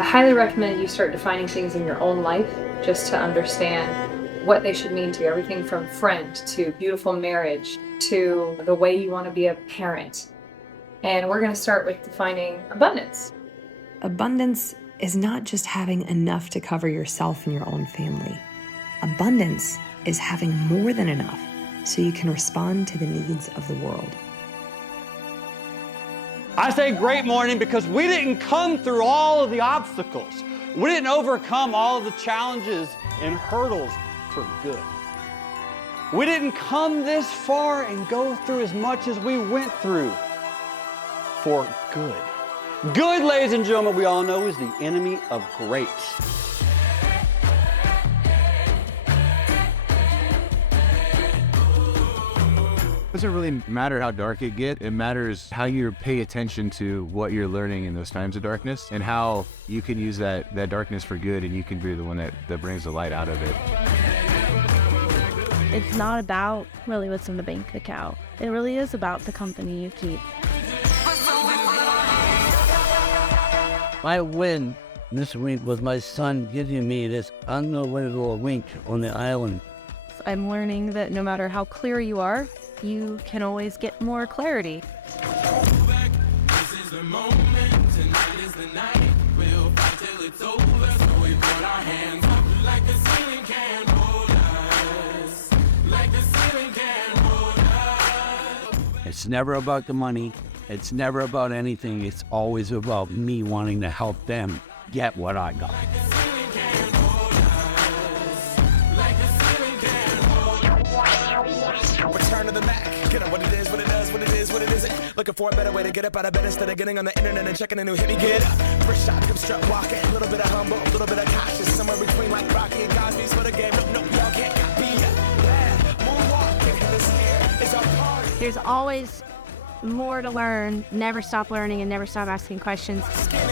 I highly recommend you start defining things in your own life just to understand what they should mean to you. Everything from friend to beautiful marriage to the way you want to be a parent. And we're going to start with defining abundance. Abundance is not just having enough to cover yourself and your own family. Abundance is having more than enough so you can respond to the needs of the world. I say great morning because we didn't come through all of the obstacles. We didn't overcome all of the challenges and hurdles for good. We didn't come this far and go through as much as we went through for good. Good, ladies and gentlemen, we all know is the enemy of great. It doesn't really matter how dark it gets. It matters how you pay attention to what you're learning in those times of darkness and how you can use that darkness for good, and you can be the one that brings the light out of it. It's not about really what's in the bank account. It really is about the company you keep. My win this week was my son giving me this unbelievable wink on the island. I'm learning that no matter how clear you are, you can always get more clarity. It's never about the money. It's never about anything. It's always about me wanting to help them get what I got. Return to the Mac. Get up what it is, what it does, what it is, what it isn't. Looking for a better way to get up out of bed instead of getting on the internet and checking a new hit. Me get up. First shot, come strut walking. A little bit of humble, a little bit of cautious. Somewhere between like Rocky and Cosby's for the game. Nope, y'all can't copy yet. Yeah, moonwalking. And this here is our party. There's always more to learn. Never stop learning and never stop asking questions. Skin